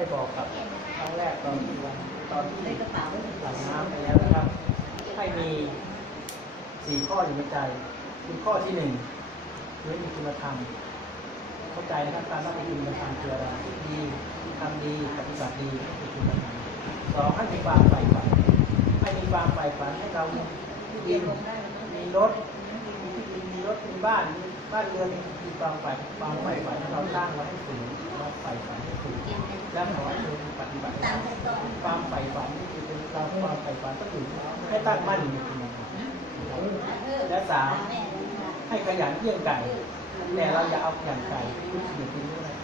ได้บอกกับครั้งแรกตอนที่วันตอนที่ในกระเป๋าหลังน้ำไปแล้วนะครับ ให้มีสี่ข้ออยู่ในใจ คือข้อที่หนึ่งคือมีคุณธรรม เข้าใจนะครับการรับคุณธรรมคืออะไรดีทำดีปฏิบัติดีคือคุณธรรมสองให้มีความใฝ่ฝันให้มีความใฝ่ฝันให้เรามีดินมีรถมีที่ดินมีรถมีบ้านมี บ้านเรือนมีความใฝ่ความใฝ่ฝันเราสร้างไว้ให้สูงเราใฝ่ฝันให้สูงและขอให้เราปฏิบัติความใฝ่ฝันนี่คือเป็นเราความใฝ่ฝันก็อยู่ให้ตั้งมั่นในคุณธรรมและสามให้ขยันเยี่ยงไก่แต่เราอย่าเอาอย่างไก่ทุกสิ่งที่นี่นะ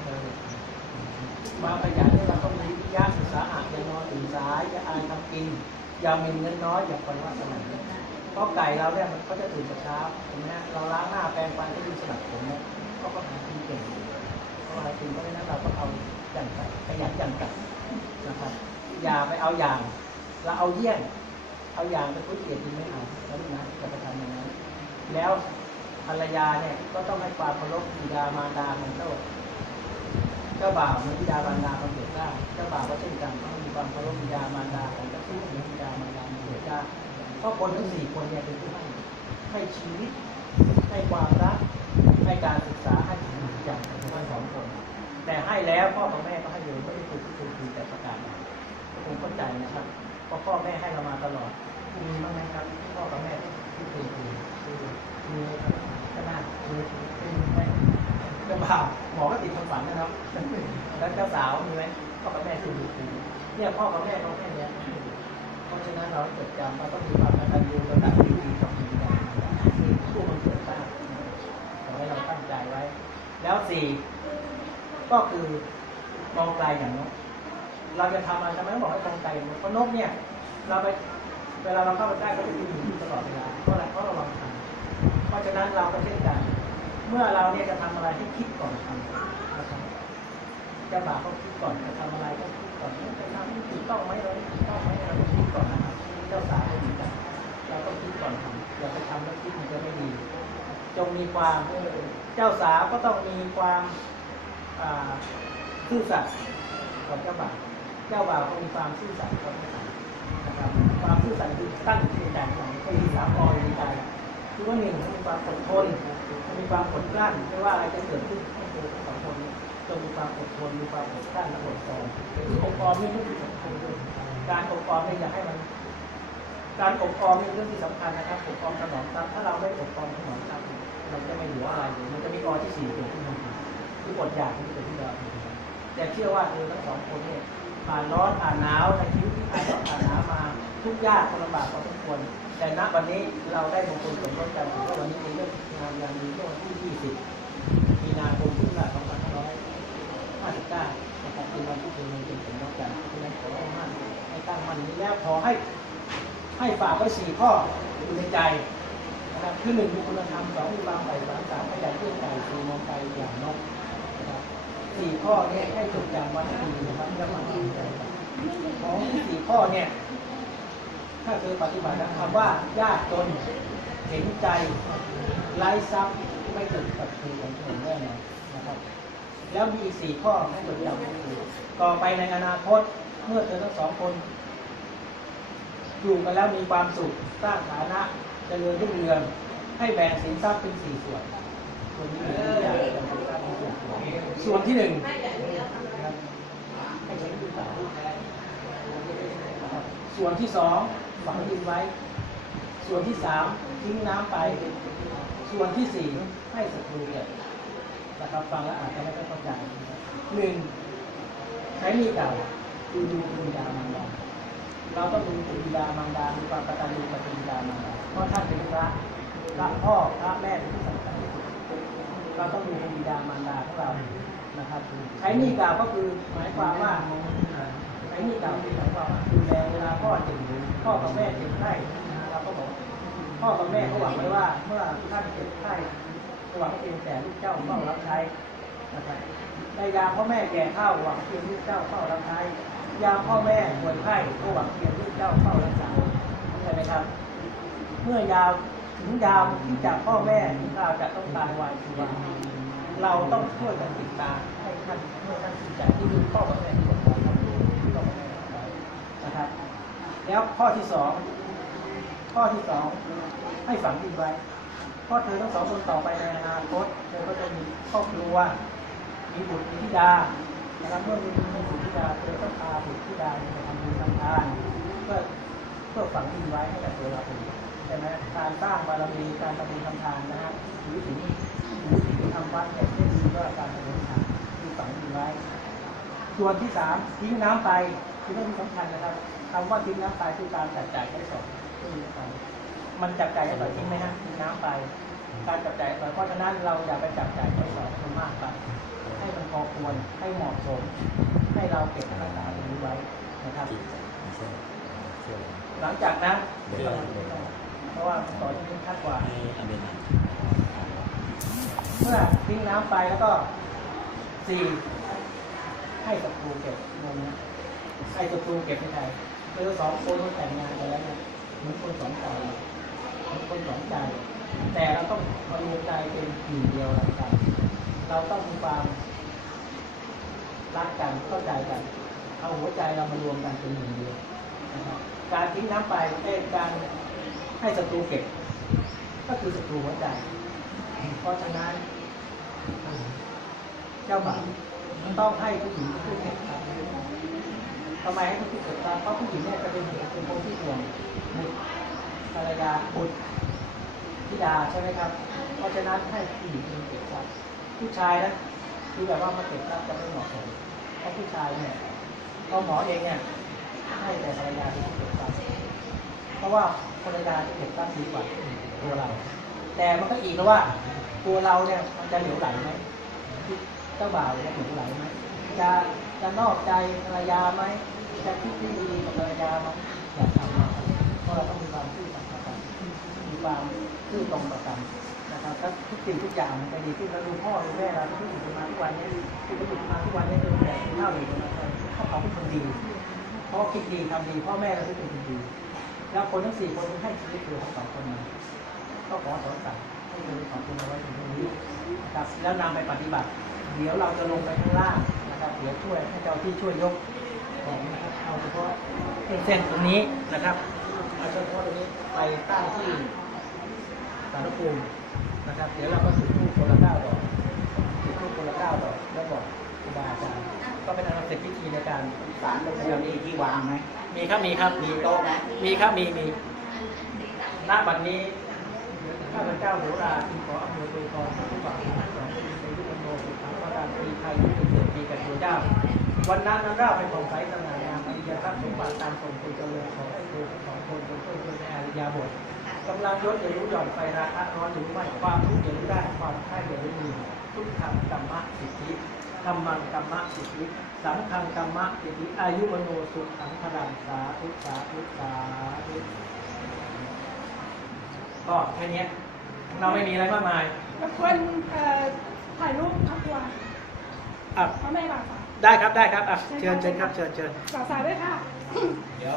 ความขยันเนี่เราต้องมีวิทยาศึกษาอ่านอย่านอนตื่นสายอย่าอ่านทำกินอย่ามีเงินน้อยอย่าคนว่าสมัย เพราะไก่เราเนี่ยมันเขาจะตื่นแต่เช้าเห็นไหมฮะเราล้างหน้าแปรงฟันก็ดูสลัดผมเนี่ยเขาก็หากินเก่งเขาหากินเพราะฉะนั้นเราต้องเอาอย่างไก่ขยันอย่างไก่นะครับอย่าไปเอาอย่างเราเอาเยี่ยง เอาอย่างไปพุทธเกียรติไม่เอาแล้วนะจะไปทำอย่างนั้น แล้วภรรยาเนี่ยก็ต้องให้ความเคารพบิดามารดาของเจ้าเจ้าบ่าวมือนบิดามารดาของเด็กได้เจ้าบ่าวก็เช่นกันต้องมีความเคารพบิดามารดาของเจ้า ราะคนทั้งสี่คนเนี่ยเป็นผู้ให้ให้ชีวิตให้ความรักให้การศึกษาให้ทุกอย่างทั้งสองคน แต่ให้แล้วพ่อกับแม่ก็ให้เลยไม่ได้ถูกถูกถูกแต่ประการใดก็คงเข้าใจนะครับเพราะพ่อแม่ให้เรามาตลอดมีบ้างไหมครับพ่อกับแม่ที่เคยคุยมีครับก็น่ามีมีไหมเจ้าบ่าวหมอก็ติดความฝันนะครับแล้วเจ้าสาวมีไหมพ่อกับแม่คือมีคุยเนี่ยพ่อกับแม่เขาแค่เนี้ย ราะฉะนั้นเราจดจำเราต้องมีความกตัญญูกตเวทีต่อบิดามารดาที่ผู้มันเกิดสร้างขอให้เราตั้งใจไว้ แล้วสี่ก็คือมองไกลอย่างนกเราจะทำอะไรทำไมต้องบอกให้มองไกลอย่างนกเพราะนกเนี่ย เราไปเวลาเราเข้าไปใกล้เขาจะบินอยู่ตลอดเวลาเพราะอะไรเพราะเราลองทำเพราะฉะนั้นเราก็เช่นกัน เมื่อเราเนี่ยจะทำอะไรให้คิดก่อนทำนะครับจะบาวก็คิดก่อนจะทำอะไรก็คิดก่อนจะทำให้ถูกต้องไหมเราถูกต้องไหมเรา ก่อนนะครับเจ้าสาวก็เหมือนกันเราต้องคิดก่อนทำอย่าไปทำแล้วคิดมันจะไม่ดีจงมีความเจ้าสาวก็ต้องมีความซื่อสัตย์กับเจ้าบ่าวเจ้าบ่าวก็มีความซื่อสัตย์กับเจ้าสาวนะครับความซื่อสัตย์คือตั้งจิตใจของก็มีสามอในใจคือว่าหนึ่งมีความอดทนมีความอดกลั้นไม่ว่าอะไรจะเกิดขึ้นให้เกิดทั้งสองคนจงมีความอดทนมีความอดกลั้นและอดทนคือองค์กรนี่เรื่องที่สำคัญด้วย การองค์กรเนี่ยอยากให้มัน การอบออมเป็นเรื่องที่สำคัญนะครับอบออมถนอมทรัพย์ถ้าเราไม่อบออมถนอมทรัพย์เราจะไม่เหลืออะไรเลยมันจะมีอที่สี่เกิดขึ้นทันทีคืออดอยากที่เกิดขึ้นเราแต่เชื่อว่าเธอทั้งสองคนเนี่ยผ่านร้อนผ่านหนาวในชีวิตที่ผ่านร้อนผ่านหนาวมาทุกยากลำบากพอสมควรแต่ณวันนี้เราได้มงคลสมรสกันถือว่าวันนี้เป็นเรื่องงานอย่างดีเมื่อวันที่20 มีนาคมพุทธศักราช2559นะครับเป็นวันที่เธอเป็นสมรสกันเพราะฉะนั้นขอให้มั่นให้ตั้งมั่นนี้แล้ว ขอให้ให้ฝากไว้สี่ข้ออยู่ในใจนะครับคือหนึ่งมีคุณธรรมสองมีความใฝ่ฝันสามขยันเพื่อใจสี่มองไปอย่างนกนะครับสี่ข้อเนี้ให้จดจำไว้ให้ดีนะครับแล้วมาดีใจของที่สี่ข้อเนี่ยถ้าคือปฏิบัตินะคำว่ายากจนเห็นใจไร้ทรัพย์ไม่ถึงกับคือของผมแน่นอนนะครับแล้วมีอีกสี่ข้อให้จดจำก็คือต่อไปในอนาคตเมื่อเธอทั้งสองคน อยู่กันแล้วมีความสุขสร้างฐานะเจริญรุ่งเรืองให้แบ่งสินทรัพย์เป็นสี่ส่วน ส่วนที่หนึ่งอยากแบ่ที่ส่วนส่วนที่หนึ่งส่วนที่สองฝังดินไว้ ส่วนที่สามทิ้งน้ำไป ส่วนที่สี่ให้ศัตรูเกิดนะครับฟังแล้วอาจจะไม่เข้าใจหนึ่งใช้หนี้เก่าคือดูคุณบิดามารดา เราต้องดูคุณบิดามารดามีความกตัญญูกับคุณบิดามารดาเพราะท่านเป็นพระพระพ่อพระแม่เป็นที่สำคัญที่สุดเราต้องดูคุณบิดามารดาของเรานะครับใช้นี้เก่าก็คือหมายความว่าใช้นี้เก่าคือหมายความว่าดูแลเวลาพ่อเจ็บพ่อกับแม่เจ็บไข้นะเราก็บอกพ่อกับแม่ก็หวังไว้ว่า เมื่อท่านเจ็บไข้หวังเพียงแต่ลูกเจ้าเฝ้ารับใช้นะครับในยาพ่อแม่แก่เฒ่าหวังเพียงลูกเจ้าเฝ้ารับใช้ ยาพ่อแม่่วยไข้ก็หวังเพียงที่เจ้าเข้ารักษาใช่ไหมครับ เมื่อยาถึงยามที่จากพ่อแม่ที่เราจะต้องตายวายชีวาเราต้องช่วยกันติดตาให้ท่านช่อยท่านติดใจที่ดูพ่อแม่ที่ต้องการที่ต้องการนะครับ แล้วข้อที่สองข้อที่สองให้ฝังดินไว้พราะเธอทั้งสองคนต่อไปในอนาคตเธอก็จะมีครอบครัวมีบุตรมีธิดา นะครับเมื่อมีบุตรมีธิดาเธอต้องพาบุตรธิดาไปทำบุญทำทานเพื่อเพื่อฝังดินไว้ให้กับตัวเราเองใช่ไหมการสร้างบารมีการทำบุญทำทานนะฮะหรือถึงหรือถึงทำวัดเนี่ยเช่นนี้ก็การทำบุญทำทานคือฝังดินไว้ ส่วนที่สามทิ้งน้ำไปคือเรื่องที่สำคัญนะครับคำว่าทิ้งน้ำไปคือการจัดจ่ายใช้สอยไม่มีไปมันจับจ่ายใช้สอยทิ้งไหมฮะทิ้งน้ำไป การจับจ่ายใช้สอยเพราะฉะนั้นเราอย่าไปจับจ่ายใช้สอยมันมากไปให้มันพอควรให้เหมาะสม ให้เราเก็บรักษาตรงนี้ไว้นะครับหลังจากนั้นเพราะว่าสอนที่ชัดกว่า เมื่อทิ้งน้ำไปแล้วก็สี่ให้ศัตรูเก็บงงนะให้ศัตรูเก็บไม่ใช่คือสองคนเขาแต่งงานกันแล้วเนี่ยเหมือนคนสองใจเหมือนคนสองใจ แต่เราต้อง มารวใจเป็นหนึ่งเดียวหลังกัน เราต้องมีความรักกันเข้าใจกัน เอาหัวใจเรามารวมกันเป็นหนึ่งเดียวนะครับการทิ้งน้ำไปเป็นการให้ศัตรูเก็บ ก็คือศัตรูหัวใจ เพราะฉะนั้นเจ้าบ่าวต้องให้ผู้หญิงผู้เก็บทรัพย์ทำไมให้ผู้หญิงเก็บทรัพย์เพราะผู้หญิงเนี่ยจะเป็นเป็นคนที่ห่วงภรรยาบุตรธิดาใช่ไหมครับ เพราะฉะนั้นให้ผู้หญิงเป็นเก็บทรัพย์ผู้ชายนะคือแบบว่ามาเก็บทรัพย์จะไม่เหมาะสมเพราะผู้ชายเนี่ยพอหมอเองเนี่ยให้แต่ภรรยาเป็นผู้เก็บทรัพย์เพราะว่าภรรยาจะเก็บทรัพย์ดีกว่าตัวเรา แต่มันก็อีกแล้วว่า ตัวเราเนี่ยมันจะเหลวไหลไหมเจ้าบ่าวจะเหลวไหลไหมจะจะนอกใจภรรยาไหมจะคิดที่ดีกับภรรยาไหมอย่าทำเพราะเราต้องมีความซื่อสัตย์ต่อกันมีความซื่อตรงต่อกัน ครับถ้าทุกสิ่งทุกอย่างมันจะดีขึ้นเราดูพ่อดูแม่เราที่อยู่มาทุกวันนี้ที่อยู่มาทุกวันนี้เป็นแบบเท่าอยู่นะครับเขาเขาเป็นคนดีเพราะคิดดีทำดีพ่อแม่เราเป็นคนดี แล้วคนทั้งสี่คนให้ชีวิตตัวทั้งสองคนมาก็ขอสอนสั่งให้ดูของคุณเอาไว้ถึงตรงนี้นะครับแล้วนำไปปฏิบัติ เดี๋ยวเราจะลงไปข้างล่างนะครับเดี๋ยวช่วยให้เจ้าที่ช่วยยกของนะครับเอาเฉพาะเส้นตรงนี้นะครับเอาเฉพาะตรงนี้ไปตั้งที่สารภูมิ นะครับ เดี๋ยวเราก็จุดทูปคนละเก้าดอกจุดทูปคนละเก้าดอกแล้วบอกครูบาอาจารย์ก็เป็นอันเสร็จพิธีในการสารตะปูนี่ที่วางไหมมีครับมีครับมีมีโต๊ะไหมมีครับมีมีณบัดนี้ข้าพเจ้าโหราจึงขออำนวยพรทุกฝ่ายทั้งสองปีในยุคโนสุขังประการปีไทยยุคเกิดปีกับตัวเจ้า วันนั้นนั้นราเป็นของใสสง่างามอริยทรัพย์สมบัติตามสมคุณเจริญขอให้เธอทั้งสองคนจงช่วยด้วยในอริยบท กำลังยศอย่ารู้หย่อนไฟราคะร้อนหรือไม่ความทุกข์อย่ารู้ได้ความไข้อย่ารู้มีทุกขรรมกรรมะสิทธิธรรมังกรรมะสิทธิสังฆังกรรมะสิทธิอายุมโนสุขังพลังสาธุสาธุสาธุก็แค่เนี้ยเราไม่มีอะไรมากมายแล้วคนเอ่อถ่ายรูปครอบครัวอะพ่อแม่บ่าวสาวได้ครับได้ครับอะเชิญเชิญครับเชิญเชิญบ่าวสาวด้วยค่ะเดี๋ยว